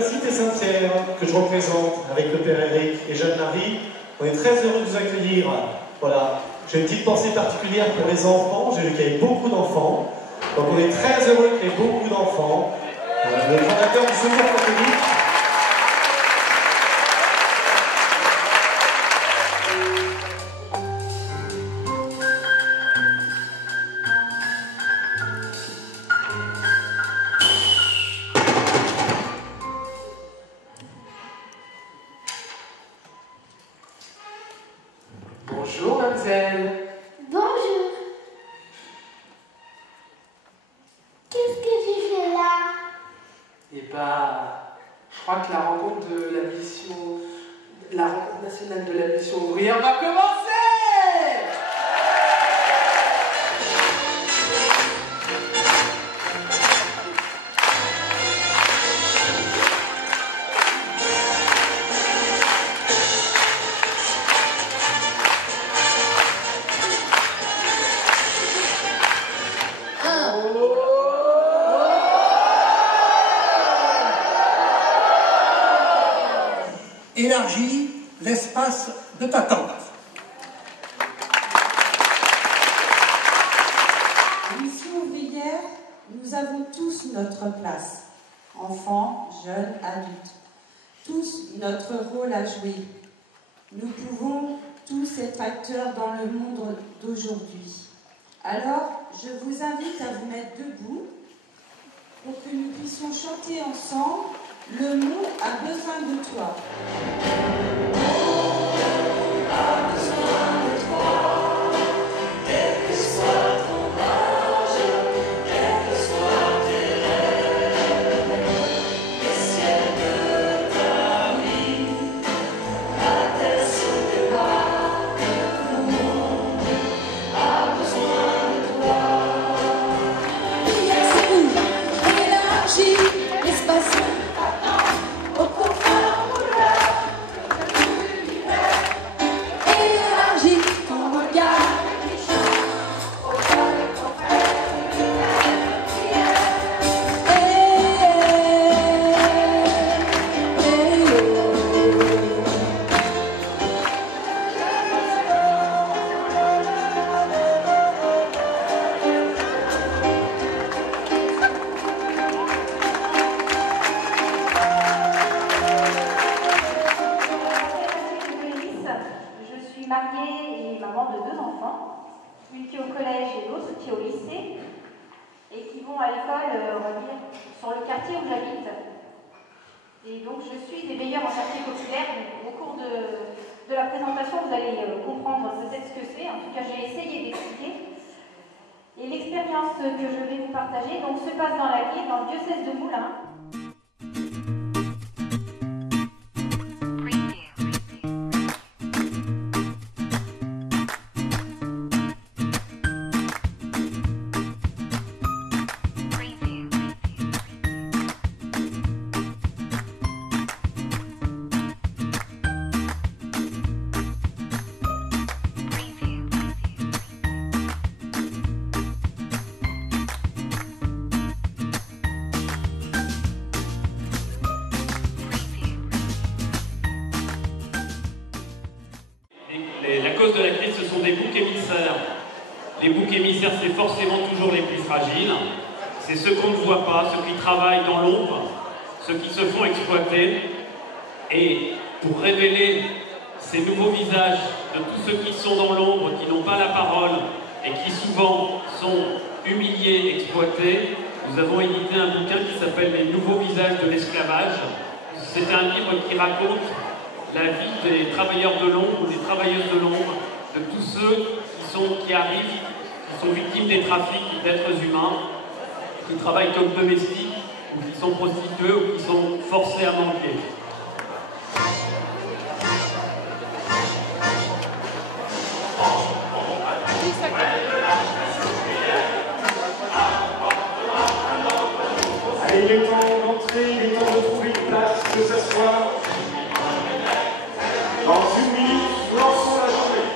la Cité Saint-Pierre, que je représente avec le Père Eric et Jeanne-Marie. On est très heureux de vous accueillir. Voilà. J'ai une petite pensée particulière pour les enfants. J'ai vu qu'il y avait beaucoup d'enfants. Donc on est très heureux qu'il y ait beaucoup d'enfants. Le fondateur du Secours catholique. Bonjour, mademoiselle. Bonjour. Qu'est-ce que tu fais là? Eh ben, je crois que la rencontre nationale de la mission ouvrière va commencer. Élargis l'espace de ta tente. Mission ouvrière, nous avons tous notre place. Enfants, jeunes, adultes. Tous notre rôle à jouer. Nous pouvons tous être acteurs dans le monde d'aujourd'hui. Alors, je vous invite à vous mettre debout pour que nous puissions chanter ensemble le monde a besoin de toi. Mariée et maman de 2 enfants, une qui est au collège et l'autre qui est au lycée, et qui vont à l'école, on va dire, sur le quartier où j'habite. Et donc je suis des meilleurs en quartier populaire. Donc, au cours de la présentation, vous allez comprendre peut-être ce que c'est. En tout cas, j'ai essayé d'expliquer. Et l'expérience que je vais vous partager donc, se passe dans la ville, dans le diocèse de Moulins. La cause de la crise, ce sont des boucs émissaires. Les boucs émissaires, c'est forcément toujours les plus fragiles. C'est ceux qu'on ne voit pas, ceux qui travaillent dans l'ombre, ceux qui se font exploiter. Et pour révéler ces nouveaux visages de tous ceux qui sont dans l'ombre, qui n'ont pas la parole et qui souvent sont humiliés, exploités, nous avons édité un bouquin qui s'appelle « Les nouveaux visages de l'esclavage ». C'est un livre qui raconte la vie des travailleurs de l'ombre ou des travailleuses de l'ombre, de tous ceux qui arrivent, qui sont victimes des trafics d'êtres humains, qui travaillent comme domestiques, ou qui sont prostitués, ou qui sont forcés à manquer. Allez, il est temps d'entrer, il est temps de trouver une place, de s'asseoir. Dans une minute, nous lançons la journée.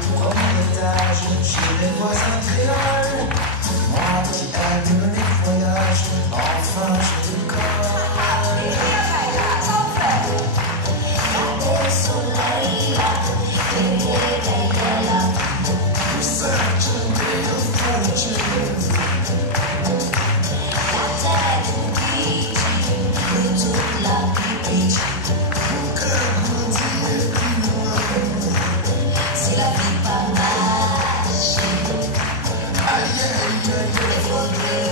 tout premier étage, chez les voisins créoles. Moi, petit allume les voyages, enfin je décolle. Le soleil, research and data fortune. La tête nous dit, le tout la pique. Mon cœur me dit, si la vie pas marche, aïe aïe aïe, il faudrait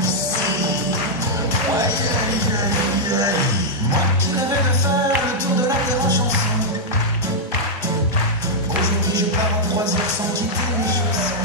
aussi. Aïe aïe aïe aïe. Moi qui rêvais de faire le tour de la terre en chanson, aujourd'hui je pars en 3 heures sans quitter les chaussons.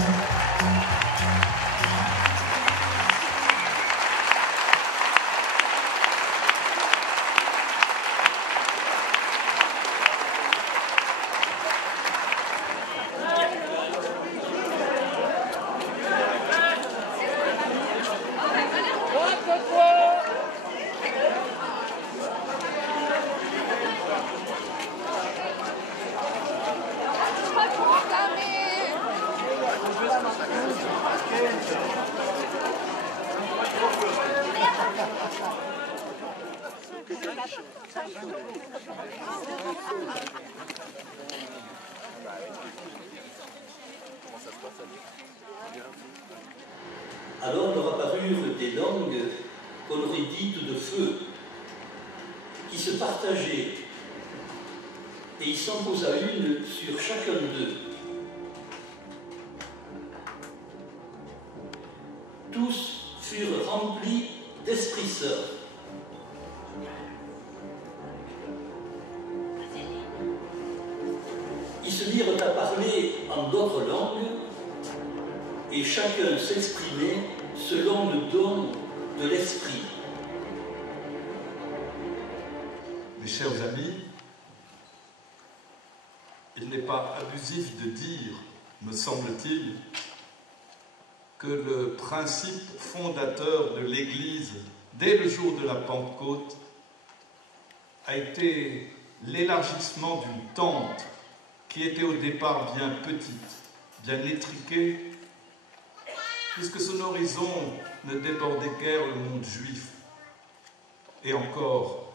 Alors leur apparurent des langues qu'on aurait dites de feu, qui se partageaient, et il s'en posa une sur chacun d'eux. Tous furent remplis d'Esprit Saint. Ils se mirent à parler en d'autres langues, et chacun s'exprimait selon le don de l'Esprit. Mes chers amis, il n'est pas abusif de dire, me semble-t-il, que le principe fondateur de l'Église, dès le jour de la Pentecôte, a été l'élargissement d'une tente qui était au départ bien petite, bien étriquée, puisque son horizon ne débordait guère le monde juif, et encore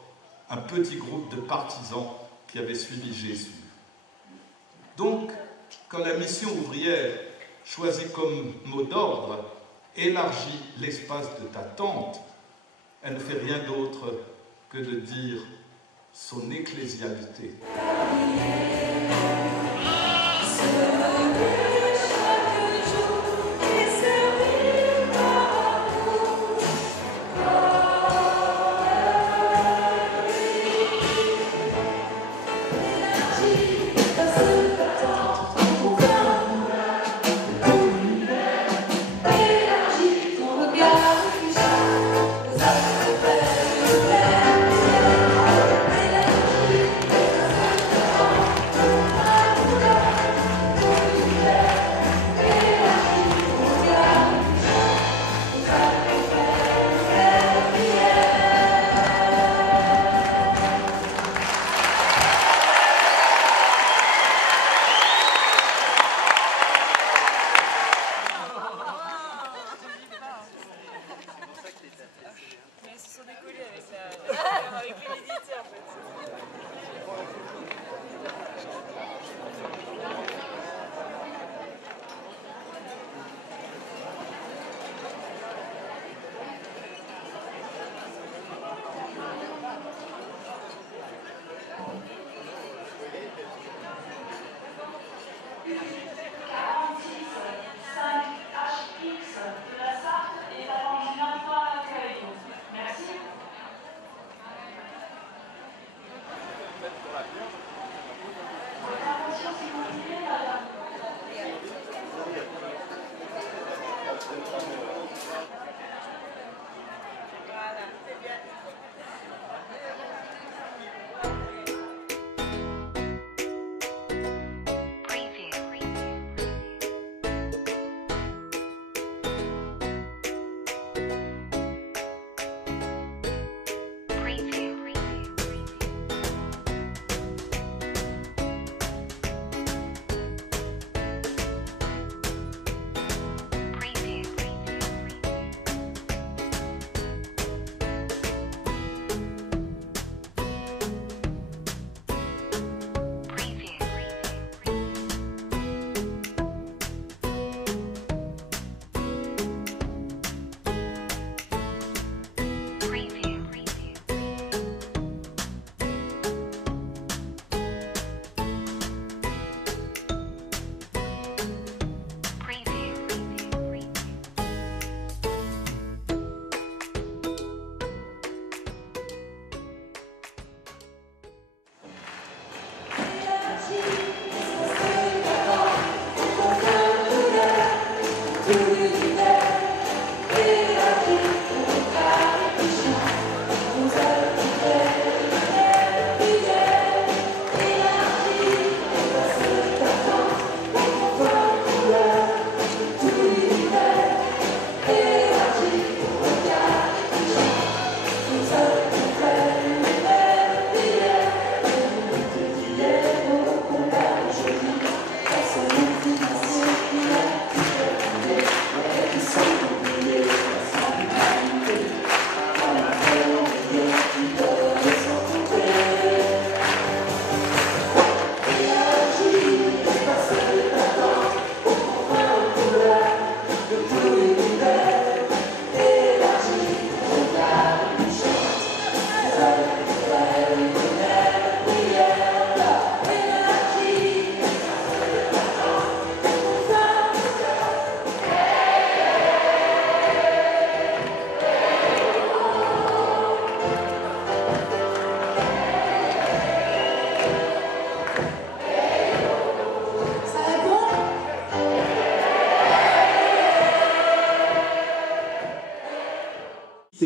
un petit groupe de partisans qui avaient suivi Jésus. Donc, quand la mission ouvrière choisit comme mot d'ordre « élargis l'espace de ta tente », elle ne fait rien d'autre que de dire son ecclésialité. Élargis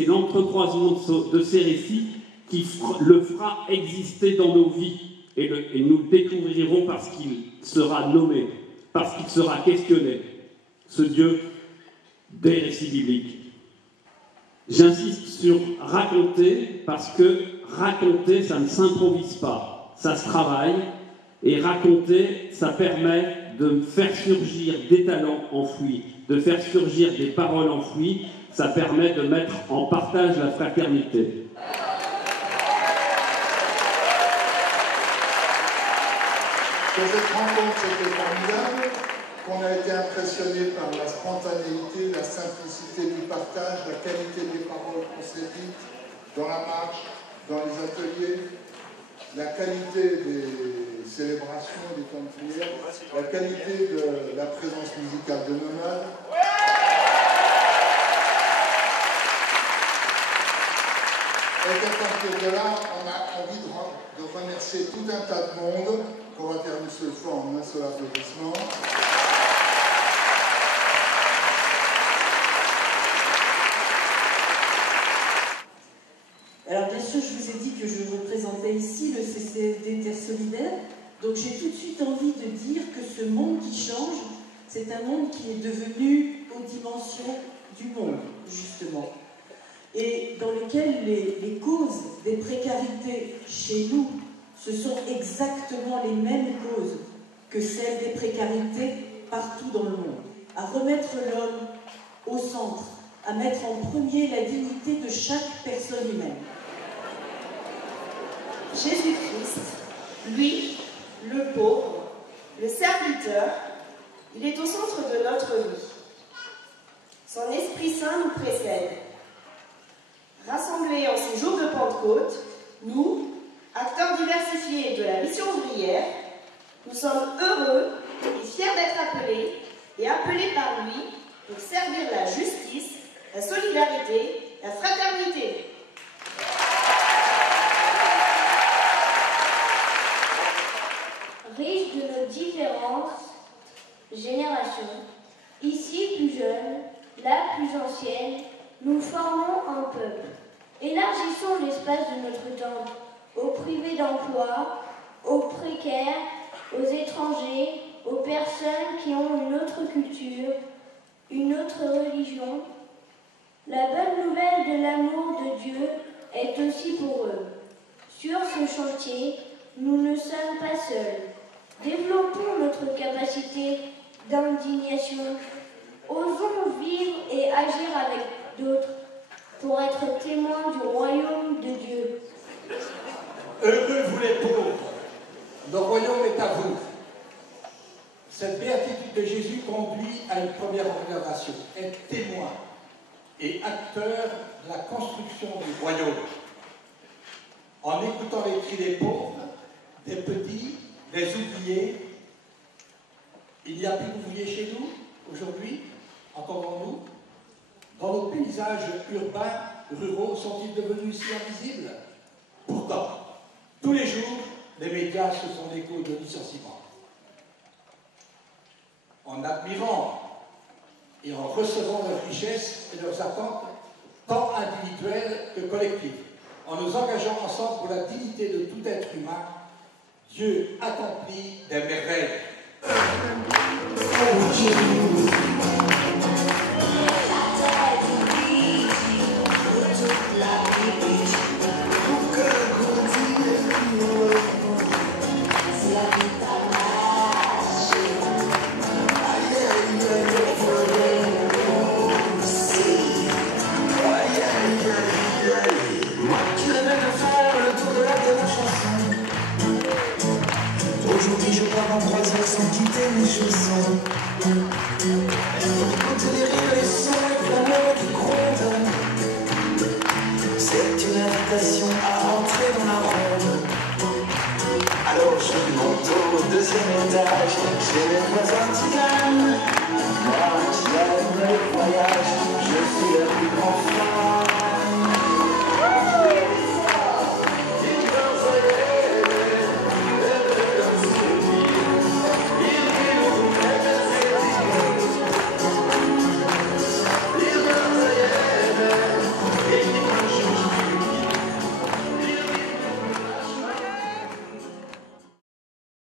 c'est l'entrecroisement de ces récits qui le fera exister dans nos vies. Et nous le découvrirons parce qu'il sera nommé, parce qu'il sera questionné, ce Dieu des récits bibliques. J'insiste sur raconter, parce que raconter, ça ne s'improvise pas, ça se travaille, et raconter, ça permet de faire surgir des talents enfouis, de faire surgir des paroles enfouies, ça permet de mettre en partage la fraternité. Cette rencontre était formidable, qu'on a été impressionné par la spontanéité, la simplicité du partage, la qualité des paroles qu'on s'est dites dans la marche, dans les ateliers, la qualité des célébrations, des temps de prière, la qualité de la présence musicale de Nomade. Et qu'à partir de là, on a envie de remercier tout un tas de monde, qu'on va faire une seule fois en un seul applaudissement. Alors bien sûr, je vous ai dit que je représentais ici le CCFD Terre Solidaire, donc j'ai tout de suite envie de dire que ce monde qui change, c'est un monde qui est devenu aux dimensions du monde, justement, et dans lequel les causes des précarités chez nous, ce sont exactement les mêmes causes que celles des précarités partout dans le monde. À remettre l'homme au centre, à mettre en premier la dignité de chaque personne humaine. Jésus-Christ, lui, le pauvre, le serviteur, il est au centre de notre vie. Son Esprit Saint nous précède. Rassemblés en ces jours de Pentecôte, nous, acteurs diversifiés de la mission ouvrière, nous sommes heureux et fiers d'être appelés et appelés par lui pour servir la justice, la solidarité, la fraternité. Riche de nos différentes générations, ici plus jeune, là plus ancienne, nous formons un peuple. Élargissons l'espace de notre temps aux privés d'emploi, aux précaires, aux étrangers, aux personnes qui ont une autre culture, une autre religion. La bonne nouvelle de l'amour de Dieu est aussi pour eux. Sur ce chantier, nous ne sommes pas seuls. Développons notre capacité d'indignation. Osons vivre et agir avec d'autres pour être témoins du royaume de Dieu. Heureux vous les pauvres, le royaume est à vous. Cette béatitude de Jésus conduit à une première observation, être témoin et acteur de la construction du royaume. En écoutant les cris des pauvres, des petits, des ouvriers, il n'y a plus d'ouvriers chez nous aujourd'hui, entendons-nous? Dans nos paysages urbains, ruraux, sont-ils devenus si invisibles? Pourtant, tous les jours, les médias se font l'écho de licenciements. En admirant et en recevant leurs richesses et leurs attentes, tant individuelles que collectives, en nous engageant ensemble pour la dignité de tout être humain, Dieu accomplit des merveilles. Aujourd'hui je pars en croisière sans quitter mes chaussons. Écoute les rires, les sons, les clameurs qui grondent. C'est une invitation à entrer dans la ronde. Alors je monte au deuxième étage, chez mes voisins tiganes. Moi qui aime le voyage, je suis le plus grand fan.